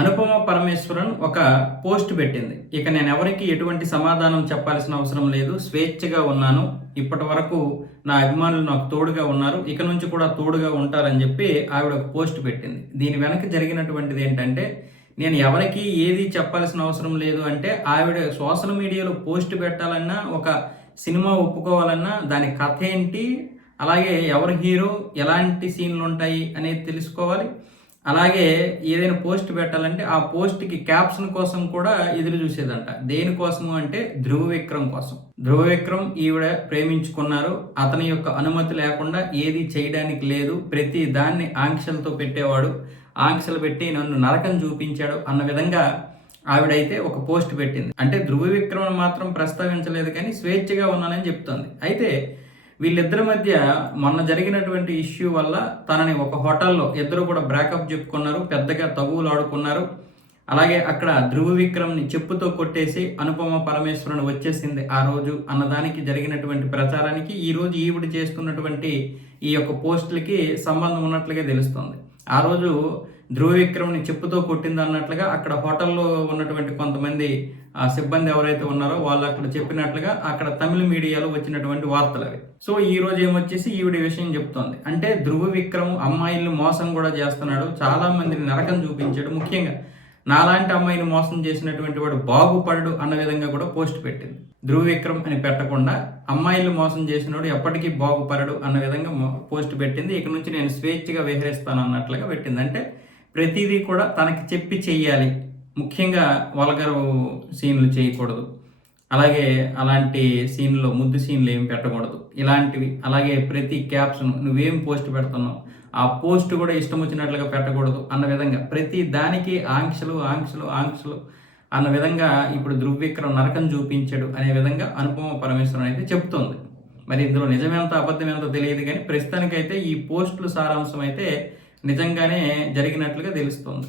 అనుపమ పరమేశ్వరన్ ఒక పోస్ట్ పెట్టింది. ఇక నేను ఎవరికి ఎటువంటి సమాధానం చెప్పాల్సిన అవసరం లేదు. స్వేచ్ఛగా ఉన్నాను. ఇప్పటి వరకు నా అభిమానులు నాకు తోడుగా ఉన్నారు. ఇక నుంచి కూడా తోడుగా ఉంటారని చెప్పి ఆవిడ ఒక పోస్ట్ పెట్టింది. దీని వెనక జరిగినటువంటిది ఏంటంటే, నేను ఎవరికి ఏది చెప్పాల్సిన అవసరం లేదు అంటే, ఆవిడ సోషల్ మీడియాలో పోస్ట్ పెట్టాలన్నా, ఒక సినిమా ఒప్పుకోవాలన్నా దాని కథ ఏంటి, అలాగే ఎవరు హీరో, ఎలాంటి సీన్లు ఉంటాయి అనేది తెలుసుకోవాలి. అలాగే ఏదైనా పోస్ట్ పెట్టాలంటే ఆ పోస్ట్కి క్యాప్షన్ కోసం కూడా ఎదురు చూసేదంట. దేనికోసము అంటే ధ్రువ విక్రమ్ కోసం. ధ్రువ విక్రమ్ ఈవిడ ప్రేమించుకున్నారు. అతని యొక్క అనుమతి లేకుండా ఏది చేయడానికి లేదు. ప్రతి దాన్ని ఆంక్షలతో పెట్టేవాడు. ఆంక్షలు పెట్టి నన్ను నరకం చూపించాడు అన్న విధంగా ఆవిడైతే ఒక పోస్ట్ పెట్టింది. అంటే ధ్రువ విక్రమ్ మాత్రం ప్రస్తావించలేదు, కానీ స్వేచ్ఛగా ఉన్నానని చెప్తోంది. అయితే వీళ్ళిద్దరి మధ్య మొన్న జరిగినటువంటి ఇష్యూ వల్ల తనని ఒక హోటల్లో ఇద్దరు కూడా బ్రేకప్ చెప్పుకున్నారు. పెద్దగా తగువులు ఆడుకున్నారు. అలాగే అక్కడ ధ్రువ విక్రమ్ని చెప్పుతో కొట్టేసి అనుపమ పరమేశ్వరన్ వచ్చేసింది ఆ రోజు అన్నదానికి జరిగినటువంటి ప్రచారానికి ఈ రోజు ఈవిడ చేస్తున్నటువంటి ఈ యొక్క పోస్టులకి సంబంధం ఉన్నట్లుగా తెలుస్తుంది. ఆ రోజు ధ్రువ విక్రమ్ని చెప్పుతో కొట్టింది అన్నట్లుగా అక్కడ హోటల్లో ఉన్నటువంటి కొంతమంది సిబ్బంది ఎవరైతే ఉన్నారో వాళ్ళు అక్కడ చెప్పినట్లుగా అక్కడ తమిళ మీడియాలో వచ్చినటువంటి వార్తలు అవి. సో ఈ రోజు ఏమొచ్చేసి ఈవిడ విషయం చెప్తోంది. అంటే ధ్రువ విక్రమ్ అమ్మాయిల్ని మోసం కూడా చేస్తున్నాడు, చాలా మందిని నరకం చూపించాడు, ముఖ్యంగా నాలాంటి అమ్మాయిని మోసం చేసినటువంటి వాడు బాగుపడడు అన్న విధంగా కూడా పోస్ట్ పెట్టింది. ధ్రువ విక్రమ్ అని పెట్టకుండా అమ్మాయిలు మోసం చేసినోడు ఎప్పటికీ బాగుపడడు అన్న విధంగా పోస్ట్ పెట్టింది. ఇక నుంచి నేను స్వేచ్ఛగా విహరిస్తాను అన్నట్లుగా పెట్టింది. అంటే ప్రతిదీ కూడా తనకి చెప్పి చెయ్యాలి. ముఖ్యంగా వల్గరు సీన్లు చేయకూడదు. అలాగే అలాంటి సీన్లో ముద్దు సీన్లు ఏమి పెట్టకూడదు ఇలాంటివి. అలాగే ప్రతి క్యాప్షన్ నువ్వేం పోస్ట్ పెడుతున్నావు ఆ పోస్ట్ కూడా ఇష్టం వచ్చినట్లుగా పెట్టకూడదు అన్న విధంగా ప్రతి దానికి ఆంక్షలు ఆంక్షలు ఆంక్షలు అన్న విధంగా ఇప్పుడు ధ్రువ విక్రమ్ నరకం చూపించాడు అనే విధంగా అనుపమ పరమేశ్వరన్ అయితే చెప్తోంది. మరి ఇందులో నిజమేంత అబద్ధమేంత తెలియదు, కానీ ప్రస్తుతానికైతే ఈ పోస్టుల సారాంశం అయితే నిజంగానే జరిగినట్లుగా తెలుస్తోంది.